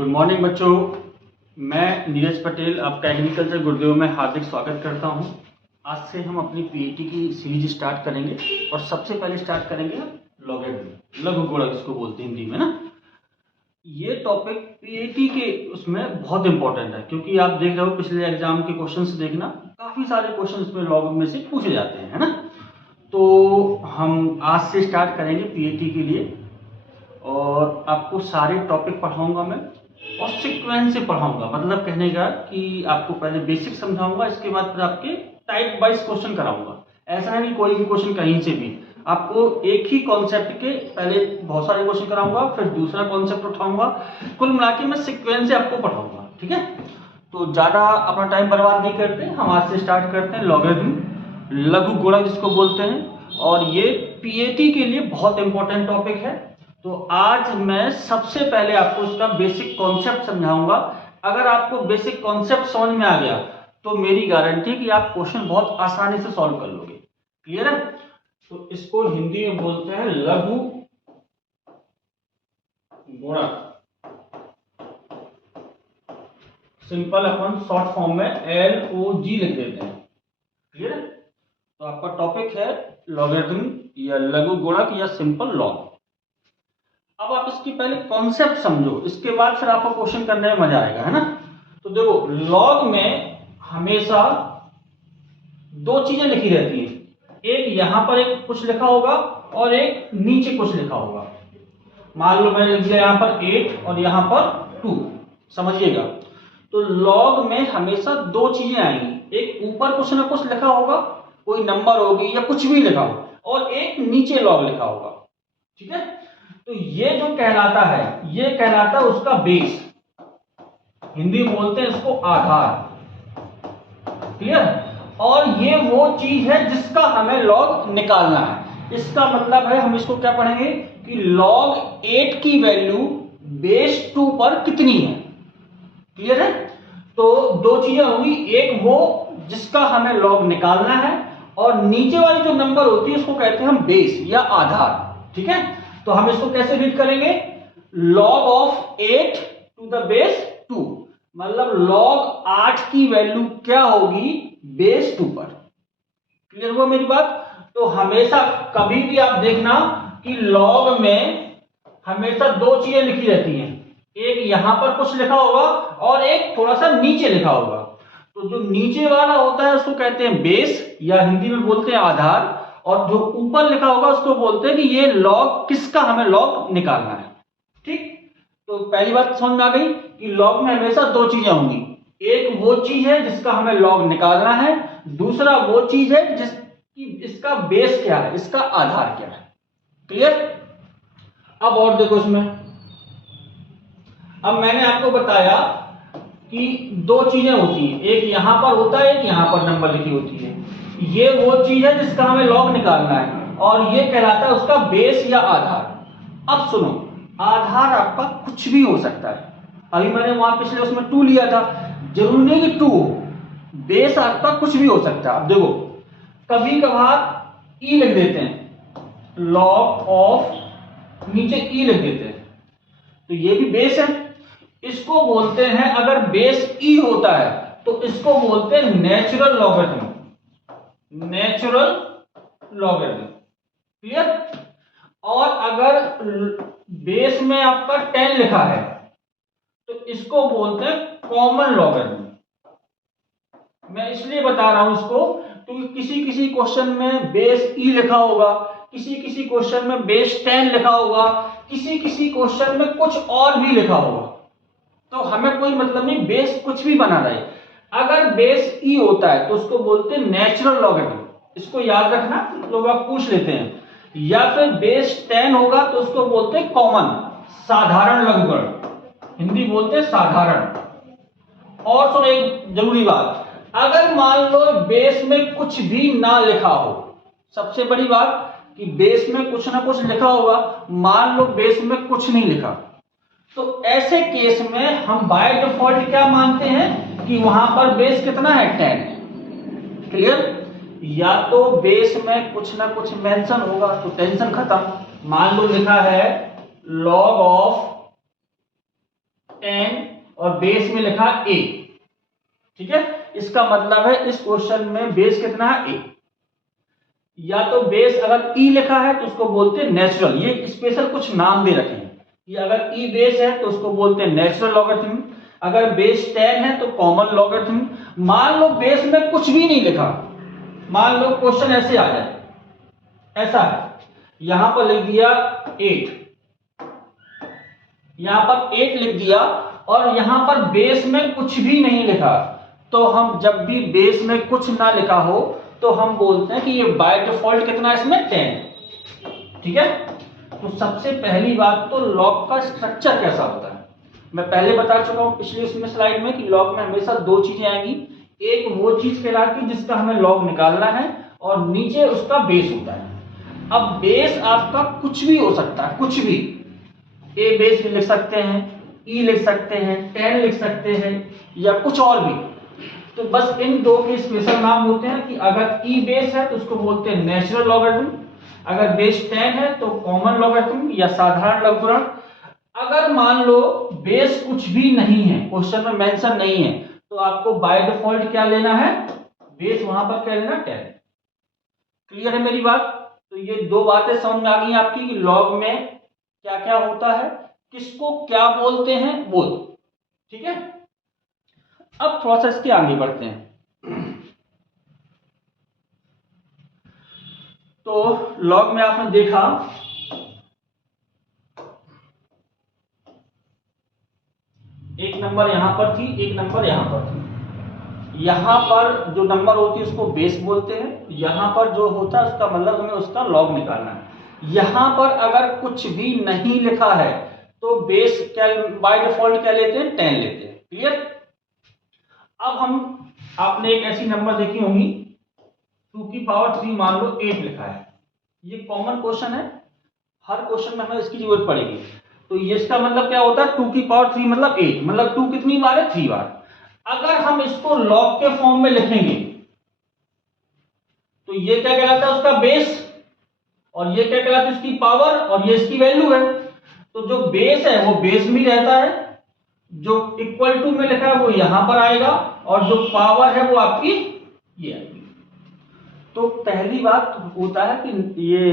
Good morning बच्चों। मैं नीरज पटेल आपका एग्रीकल्चर गुरुदेव में हार्दिक स्वागत करता हूं। आज से हम अपनी पीएटी की सीरीज स्टार्ट करेंगे और सबसे पहले स्टार्ट करेंगे लॉगरिथम, लघु गुणक जिसको बोलते हैं हिंदी में ना। ये टॉपिक पीएटी के उसमें बहुत इंपॉर्टेंट है क्योंकि आप देख रहे हो पिछले एग्जाम के क्वेश्चन देखना, काफ़ी सारे क्वेश्चन इसमें लॉग में से पूछे जाते हैं, है ना। तो हम आज से स्टार्ट करेंगे पीएटी के लिए और आपको सारे टॉपिक पढ़ाऊंगा मैं और सीक्वेंस से पढ़ाऊंगा। मतलब कहने का कि आपको पहले बेसिक समझाऊंगा, इसके बाद फिर आपके टाइप वाइज क्वेश्चन कराऊंगा। ऐसा नहीं कोई भी क्वेश्चन कहीं से भी, आपको एक ही कॉन्सेप्ट के पहले बहुत सारे क्वेश्चन कराऊंगा, फिर दूसरा कॉन्सेप्ट उठाऊंगा। कुल मिला के मैं सीक्वेंस से आपको पढ़ाऊंगा, ठीक है। तो ज़्यादा अपना टाइम बर्बाद नहीं करते, हम आज से स्टार्ट करते हैं लॉगरिथम, लघु गुणक जिसको बोलते हैं। और ये पीएटी के लिए बहुत इंपॉर्टेंट टॉपिक है। तो आज मैं सबसे पहले आपको इसका बेसिक कॉन्सेप्ट समझाऊंगा। अगर आपको बेसिक कॉन्सेप्ट समझ में आ गया तो मेरी गारंटी कि आप क्वेश्चन बहुत आसानी से सॉल्व कर लोगे। क्लियर है। तो इसको हिंदी में बोलते हैं लघु गुणक, सिंपल अपन शॉर्ट फॉर्म में LOG लिख देते हैं। क्लियर है। तो आपका टॉपिक है लॉगरिथम या लघु गुणक या सिंपल लॉग। अब आप इसकी पहले कॉन्सेप्ट समझो, इसके बाद फिर आपको क्वेश्चन करने में मजा आएगा, है ना। तो देखो, लॉग में हमेशा दो चीजें लिखी रहती हैं, एक यहां पर एक कुछ लिखा होगा और एक नीचे कुछ लिखा होगा। मान लो मैंने लिख दिया यहां पर 8 और यहां पर 2, समझिएगा। तो लॉग में हमेशा दो चीजें आएंगी, एक ऊपर कुछ ना कुछ लिखा होगा, कोई नंबर होगी या कुछ भी लिखा होगा, और एक नीचे लॉग लिखा होगा, ठीक है। तो ये जो कहलाता है, ये कहलाता है उसका बेस, हिंदी में बोलते हैं इसको आधार। क्लियर। और ये वो चीज है जिसका हमें लॉग निकालना है। इसका मतलब है हम इसको क्या पढ़ेंगे कि लॉग 8 की वैल्यू बेस 2 पर कितनी है। क्लियर है। तो दो चीजें होंगी, एक वो जिसका हमें लॉग निकालना है और नीचे वाली जो नंबर होती है उसको कहते हैं हम बेस या आधार, ठीक है। तो हम इसको कैसे रीड करेंगे, log of 8 to the base 2, मतलब log 8 की वैल्यू क्या होगी बेस 2 पर। क्लियर हुआ मेरी बात। तो हमेशा कभी भी आप देखना कि log में हमेशा दो चीजें लिखी रहती हैं, एक यहां पर कुछ लिखा होगा और एक थोड़ा सा नीचे लिखा होगा। तो जो नीचे वाला होता है उसको कहते हैं बेस या हिंदी में बोलते हैं आधार, और जो ऊपर लिखा होगा उसको बोलते हैं कि ये लॉग किसका हमें लॉग निकालना है, ठीक। तो पहली बात समझ में आ गई कि लॉग में हमेशा दो चीजें होंगी, एक वो चीज है जिसका हमें लॉग निकालना है, दूसरा वो चीज है जिसकी इसका बेस क्या है, इसका आधार क्या है। क्लियर। अब और देखो इसमें, अब मैंने आपको बताया कि दो चीजें होती हैं, एक यहां पर होता है, एक यहां पर नंबर लिखी होती है। ये वो चीज है जिसका हमें लॉग निकालना है और ये कहलाता है उसका बेस या आधार। अब सुनो, आधार आपका कुछ भी हो सकता है। अभी मैंने वहां पिछले उसमें 2 लिया था, जरूरी नहीं कि 2 हो, बेस आपका कुछ भी हो सकता है। अब देखो, कभी कभार ई लिख देते हैं, लॉग ऑफ नीचे ई लिख देते हैं, तो ये भी बेस है। इसको बोलते हैं, अगर बेस ई होता है तो इसको बोलते हैं natural logarithm, natural logarithm. Clear. और अगर बेस में आपका 10 लिखा है तो इसको बोलते हैं कॉमन लॉगरिथम। मैं इसलिए बता रहा हूं इसको क्योंकि किसी किसी क्वेश्चन में बेस ई लिखा होगा, किसी किसी क्वेश्चन में बेस 10 लिखा होगा, किसी किसी क्वेश्चन में कुछ और भी लिखा होगा। तो हमें कोई मतलब नहीं बेस कुछ भी बना रहे, अगर बेस ई होता है तो उसको बोलते हैं नेचुरल लॉगरिथम। इसको याद रखना, लोग आप पूछ लेते हैं। या फिर बेस 10 होगा तो उसको बोलते हैं कॉमन, साधारण लघुगणक, हिंदी बोलते हैं साधारण। और सुनो एक जरूरी बात, अगर मान लो बेस में कुछ भी ना लिखा हो, सबसे बड़ी बात कि बेस में कुछ ना कुछ लिखा होगा, मान लो बेस में कुछ नहीं लिखा, तो ऐसे केस में हम बाय डिफॉल्ट क्या मानते हैं कि वहां पर बेस कितना है 10। क्लियर। या तो बेस में कुछ ना कुछ मेंशन होगा तो टेंशन खत्म, मान लो लिखा है log ऑफ 10 और बेस में लिखा a। ठीक है, इसका मतलब है इस क्वेश्चन में बेस कितना है, a। या तो बेस अगर e लिखा है तो उसको बोलते हैं नेचुरल, ये स्पेशल कुछ नाम दे रखे हैं कि अगर e बेस है तो उसको बोलते हैं नेचुरल लॉगरिथम, अगर बेस 10 है तो कॉमन लॉगरिथम। मान लो बेस में कुछ भी नहीं लिखा, मान लो क्वेश्चन ऐसे आ जाए, ऐसा है, यहां पर लिख दिया 8, यहां पर 8 लिख दिया और यहां पर बेस में कुछ भी नहीं लिखा, तो हम जब भी बेस में कुछ ना लिखा हो तो हम बोलते हैं कि ये बाय डिफॉल्ट कितना है इसमें 10। ठीक है, तो सबसे पहली बात तो लॉग का स्ट्रक्चर कैसा होता है मैं पहले बता चुका हूं पिछली उसमें स्लाइड में कि लॉग में हमेशा दो चीजें आएंगी, एक वो चीज कहलाती है जिसका हमें लॉग निकालना है और नीचे उसका बेस होता है। अब बेस आपका कुछ भी हो सकता है, कुछ भी, ए बेस भी लिख सकते हैं, ई लिख सकते हैं, 10 लिख सकते हैं या कुछ और भी। तो बस इन दो के स्पेशल नाम होते हैं कि अगर ई बेस है तो उसको बोलते हैं नेचुरल लॉगरिथम, अगर बेस 10 है तो कॉमन लॉगरिथम या साधारण लघुगुणक। अगर मान लो बेस कुछ भी नहीं है, क्वेश्चन में मेंशन नहीं है, तो आपको बाय डिफॉल्ट क्या लेना है, बेस वहां पर क्या लेना, 10। क्लियर है मेरी बात? तो ये दो बातें समझ में आ गई आपकी कि लॉग में क्या क्या होता है, किसको क्या बोलते हैं वो। ठीक है, अब थोड़ा सा इसके आगे बढ़ते हैं। तो लॉग में आपने देखा एक नंबर यहां पर थी, एक नंबर यहां पर थी। यहां पर जो नंबर होती है उसको बेस बोलते हैं, यहां पर जो होता है उसका मतलब हमें उसका लॉग निकालना है। यहां पर अगर कुछ भी नहीं लिखा है तो बेस क्या बाय डिफॉल्ट क्या लेते हैं, 10 लेते हैं। क्लियर? अब हम, आपने एक ऐसी नंबर देखी होंगी 2 की पावर 3 मान लो 8 लिखा है, ये कॉमन क्वेश्चन है, हर क्वेश्चन में हमें इसकी जरूरत पड़ेगी। तो ये इसका मतलब क्या होता है, 2 की पावर 3 मतलब 8, मतलब 2 कितनी बार है, 3 बार। अगर हम इसको लॉग के फॉर्म में लिखेंगे तो ये क्या कहलाता है, उसका बेस, और ये क्या कहलाता है, उसकी पावर, और ये इसकी वैल्यू है। तो जो बेस है वो बेस में रहता है, जो इक्वल टू में लिखा है वो यहां पर आएगा, और जो पावर है वो आपकी ये आएगी। तो पहली बात होता है कि ये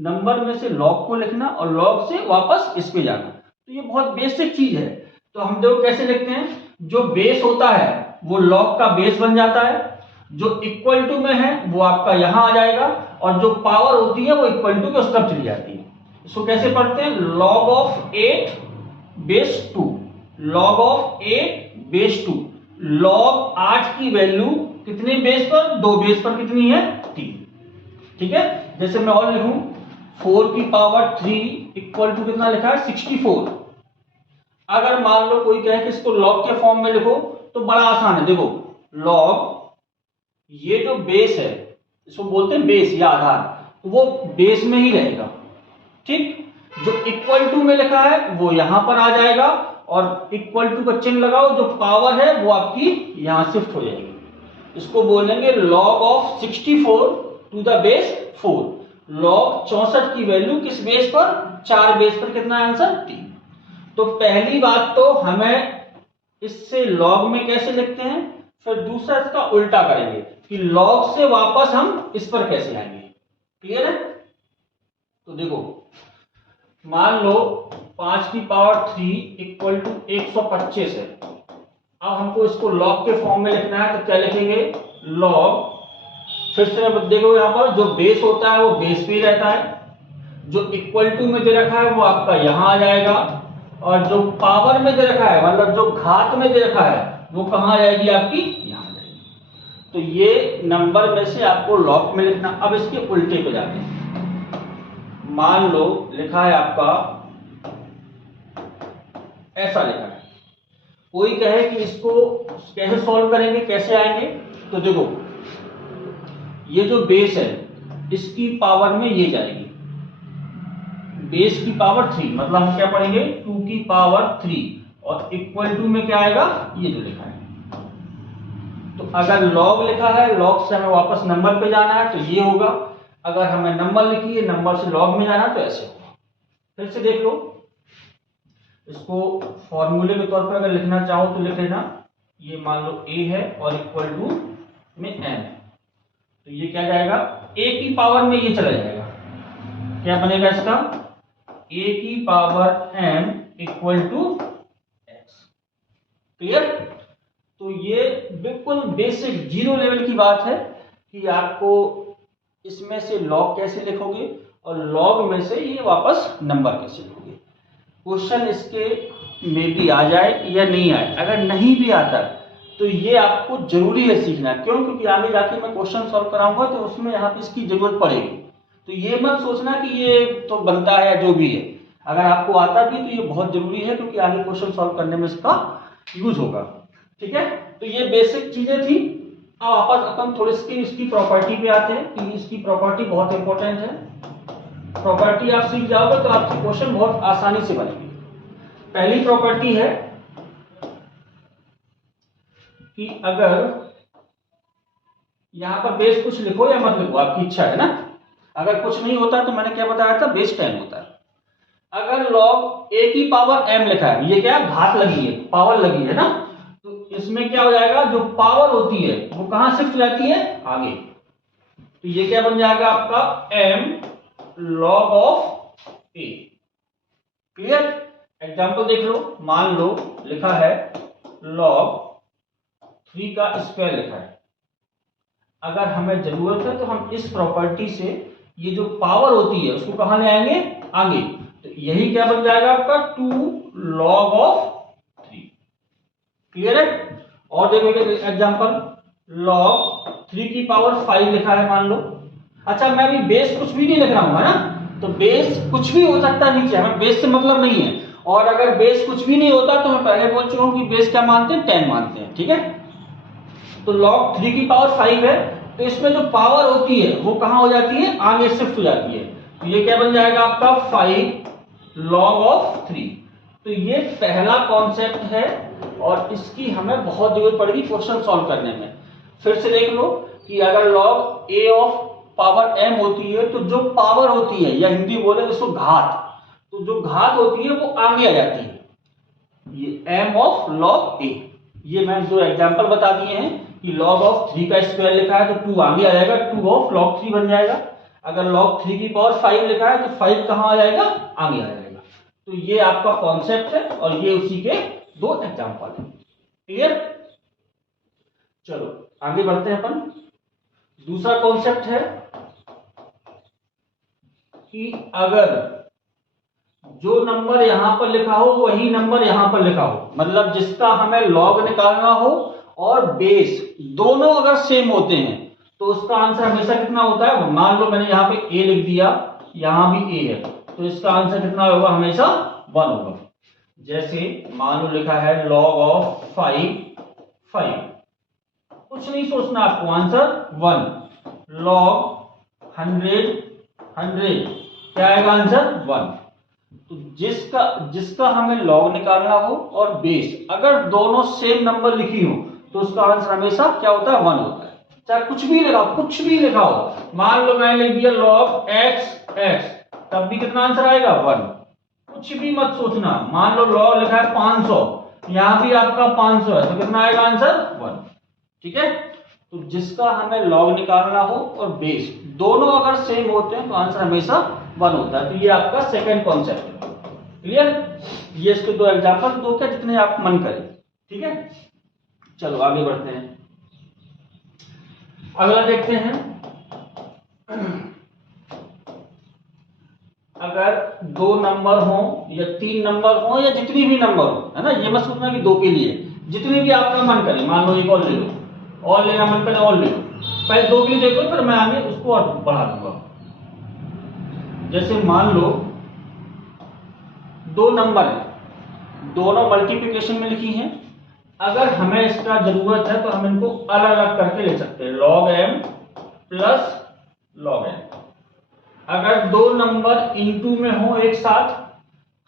नंबर में से लॉग को लिखना और लॉग से वापस इस पे जाना, तो ये बहुत बेसिक चीज है। तो हम देखो कैसे लिखते हैं, जो बेस होता है वो लॉग का बेस बन जाता है, जो इक्वल टू में है वो आपका यहां आ जाएगा, और जो पावर होती है वो इक्वल टू के उस तरफ चली जाती है। इसको कैसे पढ़ते हैं, log of 8 base 2, log of 8 base 2। Log 8 की वैल्यू कितने बेस पर, 2 बेस पर कितनी है, 3। ठीक है, जैसे मैं और लिखूं 4 की पावर 3 इक्वल टू कितना लिखा है, 64। अगर मान लो कोई कहे कि इसको लॉग के फॉर्म में लिखो तो बड़ा आसान है। देखो लॉग, ये जो बेस है इसको बोलते हैं बेस या आधार, तो वो बेस में ही रहेगा। ठीक, जो इक्वल टू में लिखा है वो यहां पर आ जाएगा, और इक्वल टू का चिन्ह लगाओ, जो पावर है वो आपकी यहां शिफ्ट हो जाएगी। इसको बोलेंगे log of 64 to the base 4। Log 64 की वैल्यू किस बेस पर, 4 बेस पर, कितना आंसर, 3। तो पहली बात तो हमें इससे लॉग में कैसे लिखते हैं, फिर दूसरा इसका उल्टा करेंगे कि लॉग से वापस हम इस पर कैसे आएंगे। क्लियर है? तो देखो मान लो 5 की पावर 3 इक्वल टू 125 है। अब हमको इसको लॉग के फॉर्म में लिखना है, तो क्या लिखेंगे, लॉग, फिर से देखो यहां पर जो बेस होता है वो बेस पे रहता है, जो इक्वल टू में दे रखा है वो आपका यहां आ जाएगा, और जो पावर में दे रखा है मतलब जो घात में दे रखा है वो कहां आ जाएगी, आपकी यहां आ जाएगी। तो ये नंबर में से आपको लॉग में लिखना। अब इसके उल्टे पे जाते हैं, मान लो लिखा है आपका ऐसा लिखा है, कोई कहे कि इसको कैसे सॉल्व करेंगे, कैसे आएंगे, तो देखो ये जो बेस है इसकी पावर में ये जाएगी, बेस की पावर 3, मतलब हम क्या पढ़ेंगे 2 की पावर 3, और इक्वल टू में क्या आएगा, ये जो लिखा है। तो अगर लॉग लिखा है, लॉग से हमें वापस नंबर पे जाना है तो ये होगा, अगर हमें नंबर लिखी है नंबर से लॉग में जाना तो ऐसे होगा। फिर से देख लो, इसको फॉर्मूले के तौर पर अगर लिखना चाहो तो लिख लेना, ये मान लो a है और इक्वल टू में m, तो ये क्या जाएगा a की पावर में ये चला जाएगा, क्या बनेगा इसका a की power m equal to x। Clear? तो ये बिल्कुल बेसिक जीरो लेवल की बात है कि आपको इसमें से लॉग कैसे लिखोगे और लॉग में से ये वापस नंबर कैसे लिखोगे। क्वेश्चन इसके में भी आ जाए या नहीं आए, अगर नहीं भी आता तो ये आपको जरूरी है सीखना। क्यों? क्योंकि आगे जाके मैं क्वेश्चन सॉल्व कराऊंगा तो उसमें यहाँ पे इसकी जरूरत पड़ेगी। तो ये मत सोचना कि ये तो बनता है जो भी है, अगर आपको आता भी तो ये बहुत जरूरी है क्योंकि आगे क्वेश्चन सॉल्व करने में इसका यूज होगा। ठीक है, तो ये बेसिक चीजें थी। अब वापस अपन थोड़ी इसकी प्रॉपर्टी पे आते हैं कि इसकी प्रॉपर्टी बहुत इंपॉर्टेंट है। प्रॉपर्टी आप सीख जाओगे तो आपके क्वेश्चन बहुत आसानी से बनेंगे। पहली प्रॉपर्टी है कि अगर यहां पर बेस कुछ लिखो या मत लिखो, आपकी इच्छा है ना। अगर कुछ नहीं होता तो मैंने क्या बताया था, बेस 10 होता है। अगर लॉग a की पावर m लिखा है, ये क्या घात लगी है, पावर लगी है ना, तो इसमें क्या हो जाएगा, जो पावर होती है वो कहां शिफ्ट जाती है, आगे। तो ये क्या बन जाएगा आपका m log of a। Clear? Example देख लो, मान लो लिखा है log 3 का स्क्वायर लिखा है। अगर हमें जरूरत है तो हम इस प्रॉपर्टी से ये जो पावर होती है उसको कहां ले आएंगे, आगे। तो यही क्या बन जाएगा आपका 2 log ऑफ 3। क्लियर है? और देखो एग्जांपल, log 3 की पावर 5 लिखा है मान लो। अच्छा, मैं अभी बेस कुछ भी नहीं लिख रहा हूं, है ना, तो बेस कुछ भी हो सकता है नीचे, हमें बेस से मतलब नहीं है। और अगर बेस कुछ भी नहीं होता तो मैं पहले बोल चुका हूं कि बेस क्या मानते हैं, 10 मानते हैं। ठीक है, तो log 3 की पावर 5 है, तो इसमें जो पावर होती है वो कहां हो जाती है, आगे शिफ्ट हो जाती है। तो ये क्या बन जाएगा आपका 5 log ऑफ 3। तो ये पहला कॉन्सेप्ट है और इसकी हमें बहुत जरूरत पड़ेगी क्वेश्चन सॉल्व करने में। फिर से देख लो कि अगर log a of power m होती है तो जो पावर होती है, या हिंदी बोले उसको घात, तो जो घात होती है वो आगे आ जाती है, ये m ऑफ log a। ये मैंने दो एग्जांपल बता दिए हैं कि log ऑफ 3 का स्क्वायर लिखा है तो 2 आगे आ जाएगा, 2 ऑफ log 3 बन जाएगा। अगर log 3 की पावर 5 लिखा है तो 5 कहां आ जाएगा, आगे आ जाएगा। तो ये आपका कॉन्सेप्ट है और ये उसी के दो एग्जांपल है। क्लियर? चलो आगे बढ़ते हैं अपन। दूसरा कॉन्सेप्ट है कि अगर जो नंबर यहां पर लिखा हो वही नंबर यहां पर लिखा हो, मतलब जिसका हमें लॉग निकालना हो और बेस दोनों अगर सेम होते हैं तो उसका आंसर हमेशा कितना होता है। मान लो मैंने यहाँ पे a लिख दिया, यहां भी a है, तो इसका आंसर कितना होगा, हमेशा 1 होगा। जैसे मान लो लिखा है log ऑफ 5, कुछ नहीं सोचना आपको, आंसर 1। log 100 क्या आएगा, आंसर 1। तो जिसका हमें लॉग निकालना हो और बेस अगर दोनों सेम नंबर लिखी हो तो उसका आंसर हमेशा क्या होता है, 1 होता है। चाहे कुछ भी लिखा हो, कुछ भी लिखा हो, मान लो मैंने लिख दिया log x, तब भी कितना आंसर आएगा, 1। कुछ भी मत सोचना, मान लो log लिखा है 500, यहां भी आपका 500 है तो कितना आएगा, आंसर 1। ठीक है, तो जिसका हमें लॉग निकालना हो और बेस दोनों अगर सेम होते हैं तो आंसर हमेशा 1 होता है। तो ये आपका सेकंड कॉन्सेप्ट है। क्लियर? ये इसके दो एग्जांपल दो क्या, जितने आप मन करें। ठीक है, चलो आगे बढ़ते हैं। अगला देखते हैं, अगर 2 नंबर हो या 3 नंबर हो या जितनी भी नंबर हो, है ना, ये मत सोचना कि 2 के लिए, जितनी भी आपका मन करे, मान लो एक और ले लो, और लेना मन करे और ले लो, पहले 2 के लिए देखो फिर मैं आगे उसको और बढ़ा दूंगा। जैसे मान लो 2 नंबर है, दोनों मल्टीप्लिकेशन में लिखी हैं, अगर हमें इसका जरूरत है तो हम इनको अलग अलग करके ले सकते हैं, log m plus log n। अगर 2 नंबर इनटू में हो एक साथ,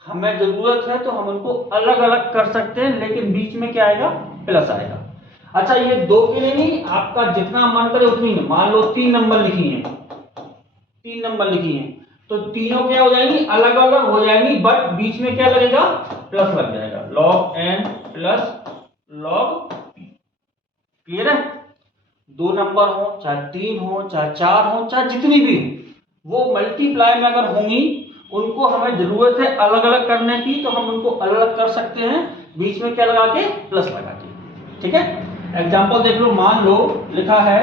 हमें जरूरत है तो हम उनको अलग अलग कर सकते हैं, लेकिन बीच में क्या आएगा, प्लस आएगा। अच्छा, ये 2 के लिए नहीं, आपका जितना मन करे उतनी, मान लो 3 नंबर लिखी हैं, 3 नंबर लिखी हैं, तो तीनों क्या हो जाएंगी, अलग अलग हो जाएंगी, बट बीच में क्या लगेगा, प्लस लग जाएगा, log n plus log p। Clear है? 2 नंबर हो चाहे 3 हो चाहे 4 हो चाहे जितनी भी हो, वो मल्टीप्लाई में अगर होंगी, उनको हमें जरूरत है अलग अलग करने की, तो हम उनको अलग अलग कर सकते हैं, बीच में क्या लगा के, प्लस लगा के। ठीक है? एग्जाम्पल देख लो, मान लो लिखा है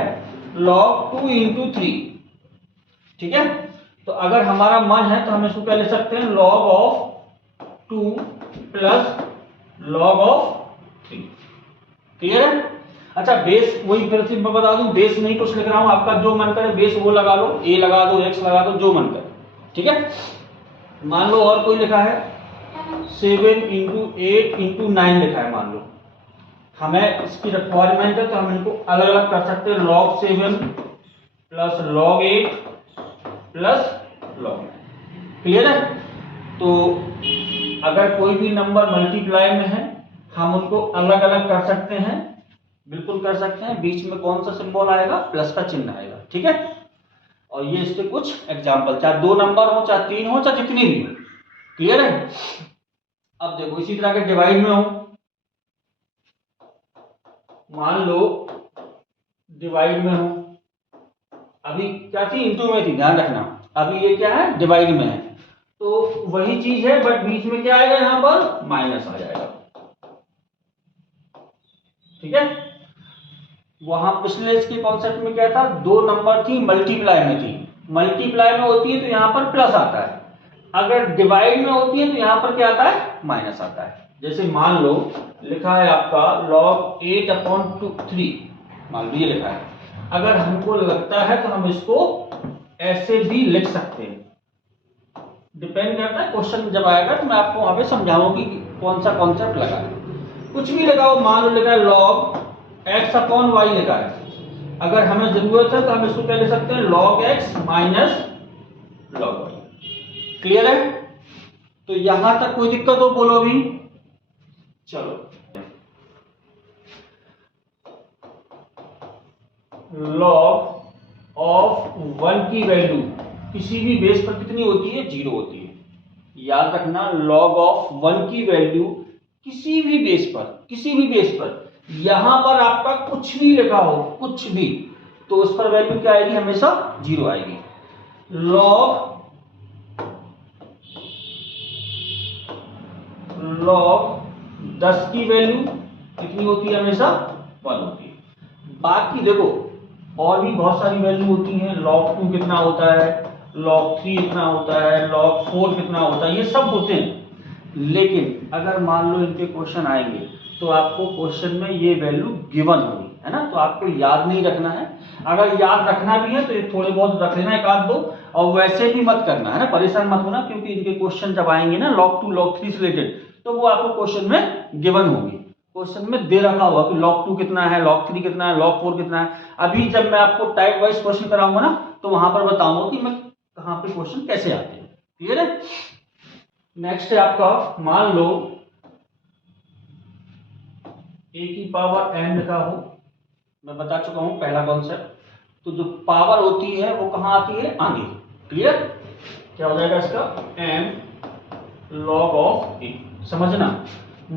log 2 इंटू 3। ठीक है? तो अगर हमारा मन है तो हम इसको क्या ले सकते हैं, log of 2 plus log of 3। Clear है? अच्छा, बेस वही फिर से मैं बता दूं, बेस नहीं कुछ लिख रहा हूं, आपका जो मन करे बेस वो लगा लो, a लगा दो, x लगा दो, जो मन करे। ठीक है? मान लो और कोई लिखा है 7 इंटू 8 इंटू 9 लिखा है, मान लो हमें इसकी रिक्वायरमेंट है तो हम इनको अलग अलग कर सकते हैं, log 7 plus log 8 plus log 9। Clear है? तो अगर कोई भी नंबर मल्टीप्लाई में है, हम उनको अलग अलग कर सकते हैं, बिल्कुल कर सकते हैं। बीच में कौन सा सिंबल आएगा, प्लस का चिन्ह आएगा। ठीक है? और ये इसके कुछ एग्जाम्पल, चाहे 2 नंबर हो चाहे 3 हो चाहे जितनी भी हो। क्लियर है? अब देखो इसी तरह के डिवाइड में हो, मान लो डिवाइड में हो, अभी क्या थी, इंटू में थी, ध्यान रखना, अभी ये क्या है, डिवाइड में है, तो वही चीज है बट बीच में क्या आएगा, यहां पर माइनस आ जाएगा। ठीक है? वहां पिछले इसके कॉन्सेप्ट में क्या था, 2 नंबर थी, मल्टीप्लाई में थी, मल्टीप्लाई में होती है तो यहां पर प्लस आता है, अगर डिवाइड में होती है तो यहां पर क्या आता है, माइनस आता है। जैसे मान लो लिखा है आपका log 8/3, मान लो ये लिखा है, अगर हमको लगता है तो हम इसको ऐसे भी लिख सकते हैं, डिपेंड करता है, क्वेश्चन जब आएगा तो मैं आपको वहां पे समझाऊंगी कि कौन सा कॉन्सेप्ट लगा है। कुछ भी लगाओ, मान लो लिखा है log x/y लिखा है, अगर हमें जरूरत है तो हम इसको क्या ले सकते हैं, log x minus log y। Clear है? तो यहां तक कोई दिक्कत हो बोलो भी। चलो, log ऑफ 1 की वैल्यू किसी भी बेस पर कितनी होती है, 0 होती है। याद रखना, log ऑफ 1 की वैल्यू किसी भी बेस पर यहां पर आपका कुछ भी लिखा हो, कुछ भी, तो उस पर वैल्यू क्या आएगी, हमेशा 0 आएगी। log 10 की वैल्यू कितनी होती है, हमेशा 1 होती है। बाकी देखो और भी बहुत सारी वैल्यू होती हैं, log 2 कितना होता है, log 3 कितना होता है, log 4 कितना होता है, ये सब होते हैं। लेकिन अगर मान लो इनके क्वेश्चन आएंगे तो आपको क्वेश्चन में ये वैल्यू गिवन होगी, है ना, तो आपको याद नहीं रखना है। अगर याद रखना भी है तो ये थोड़े बहुत रख लेना, एक आध दो, और वैसे भी मत करना, है ना, परेशान मत होना, क्योंकि इनके क्वेश्चन जब आएंगे ना log 2 log 3 से रिलेटेड, तो वो आपको क्वेश्चन में गिवन होगी, क्वेश्चन में दे रखा होगा कि log 2 कितना है, log 3 कितना है, log 4 कितना है। अभी जब मैं आपको टाइप वाइज क्वेश्चन कराऊंगा ना, तो वहां पर बताऊंगा कि मैं कहां पे क्वेश्चन कैसे आते हैं। क्लियर है? नेक्स्ट है आपका, मान लो a की पावर n लिखा हो, मैं बता चुका हूं पहला कॉन्सेप्ट, तो जो पावर होती है वो कहां आती है, आगे। क्लियर? क्या हो जाएगा इसका, m log ऑफ a। समझना,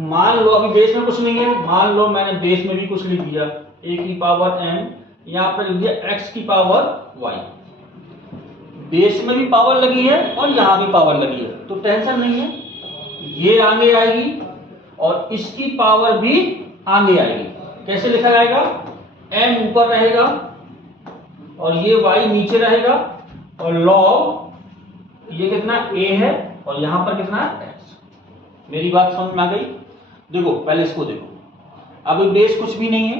मान लो अभी बेस में कुछ नहीं है, मान लो मैंने बेस में भी कुछ लिख दिया, a की पावर m, यहां पर लिख दिया x की पावर y, बेस में भी पावर लगी है और यहां भी पावर लगी है, तो टेंशन नहीं है, ये आगे आएगी और इसकी पावर भी आगे आएगी। कैसे लिखा जाएगा, m ऊपर रहेगा और ये y नीचे रहेगा, और log ये कितना a है और यहां पर कितना है x। मेरी बात समझ में आ गई? देखो पहले इसको देखो, अभी बेस कुछ भी नहीं है,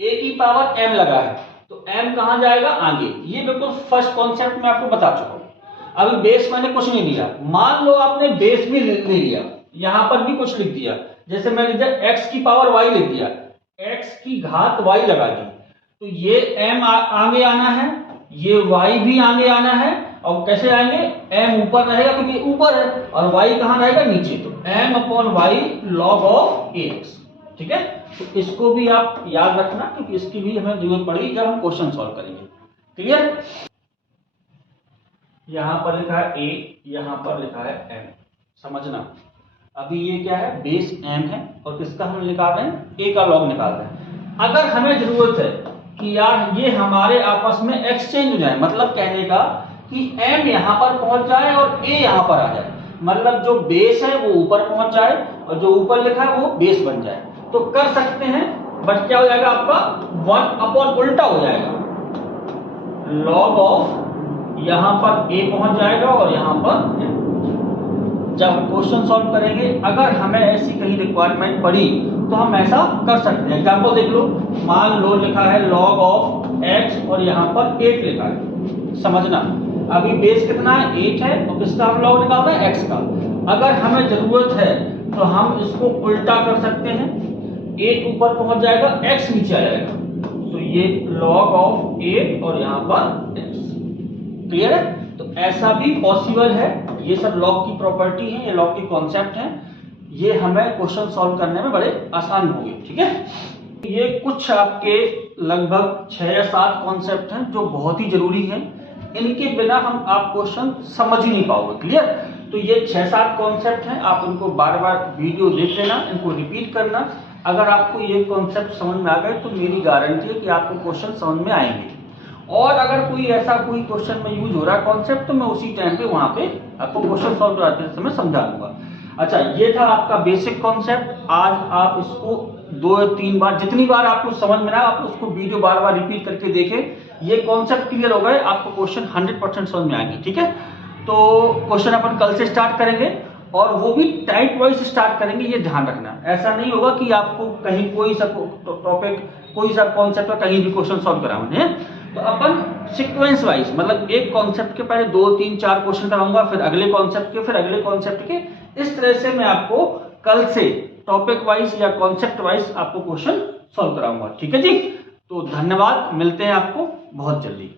a की पावर m लगा है, तो m कहां जाएगा, आगे। ये बिल्कुल फर्स्ट कॉन्सेप्ट में आपको बता चुका हूं। अभी बेस मैंने कुछ नहीं लिया, मान लो आपने बेस भी ले लिया, यहां पर भी कुछ लिख दिया, जैसे मैं लिख दिया x की पावर y लिख दिया, x की घात y लगा दी, तो ये m आगे आना है, ये y भी आगे आना है, और कैसे आएंगे, m ऊपर रहेगा क्योंकि ऊपर है, और y कहां रहेगा, नीचे, तो m/y log ऑफ ax। ठीक है? तो इसको भी आप याद रखना, क्योंकि इसकी भी हमें जरूरत पड़ेगी जब हम क्वेश्चन सॉल्व करेंगे। क्लियर? यहां पर लिखा है a, यहां पर लिखा है m, समझना। अभी ये क्या है, बेस m है और किसका हम निकाल रहे हैं, a का लॉग निकाल रहे हैं। अगर हमें जरूरत है कि यार ये हमारे आपस में एक्सचेंज हो जाए, मतलब कहने का कि m यहाँ पर पहुंच जाए और a यहाँ पर आ जाए, मतलब जो बेस है वो ऊपर पहुंच जाए और जो ऊपर लिखा है वो बेस बन जाए, तो कर सकते हैं। बट क्या हो जाएगा आपका 1 उल्टा हो जाएगा, लॉग ऑफ यहाँ पर a पहुंच जाएगा और यहाँ पर जब क्वेश्चन सॉल्व करेंगे अगर हमें ऐसी कहीं रिक्वायरमेंट पड़ी तो हम ऐसा कर सकते हैं। एग्जाम्पल देख लो, मान लो लिखा है log ऑफ x और यहाँ पर 8 लिखा है, समझना अभी बेस कितना है 8 है और किसका हम लॉग निकाल रहे हैं x का। अगर हमें जरूरत है तो हम इसको उल्टा कर सकते हैं, 8 ऊपर पहुंच जाएगा, x नीचे आ जाएगा, तो ये log ऑफ 8 और यहाँ पर x। क्लियर है? तो ऐसा भी पॉसिबल है। ये सब लॉग की प्रॉपर्टी है, ये लॉग की कॉन्सेप्ट है, ये हमें क्वेश्चन सॉल्व करने में बड़े आसान होंगे। ठीक है, ये कुछ आपके लगभग 6 या 7 कॉन्सेप्ट हैं जो बहुत ही जरूरी हैं, इनके बिना हम आप क्वेश्चन समझ ही नहीं पाओगे। क्लियर? तो ये 6-7 कॉन्सेप्ट हैं, आप उनको बार बार वीडियो देख लेना, इनको रिपीट करना। अगर आपको ये कॉन्सेप्ट समझ में आ गए तो मेरी गारंटी है कि आपको क्वेश्चन समझ में आएंगे। और अगर कोई ऐसा कोई क्वेश्चन में यूज हो रहा है कॉन्सेप्ट, तो मैं उसी टाइम पे वहां पे आपको क्वेश्चन सॉल्व कराते समय समझा दूंगा। अच्छा, ये था आपका बेसिक कॉन्सेप्ट। आज आप इसको 2 या 3 बार, जितनी बार आपको समझ में ना आप उसको वीडियो बार बार रिपीट करके देखें। ये कॉन्सेप्ट क्लियर हो गए, आपको क्वेश्चन 100% समझ में आएंगे। ठीक है, तो क्वेश्चन अपन कल से स्टार्ट करेंगे और वो भी टाइप वाइज स्टार्ट करेंगे, ये ध्यान रखना। ऐसा नहीं होगा कि आपको कहीं कोई सा टॉपिक, कोई सा कॉन्सेप्ट का कहीं भी क्वेश्चन सॉल्व कराऊंगे। तो अपन सीक्वेंस वाइज, मतलब एक कॉन्सेप्ट के पहले 2, 3, 4 क्वेश्चन कराऊंगा, फिर अगले कॉन्सेप्ट के, फिर अगले कॉन्सेप्ट के, इस तरह से मैं आपको कल से टॉपिक वाइज या कॉन्सेप्ट वाइज आपको क्वेश्चन सॉल्व कराऊंगा। ठीक है जी, तो धन्यवाद, मिलते हैं आपको बहुत जल्दी।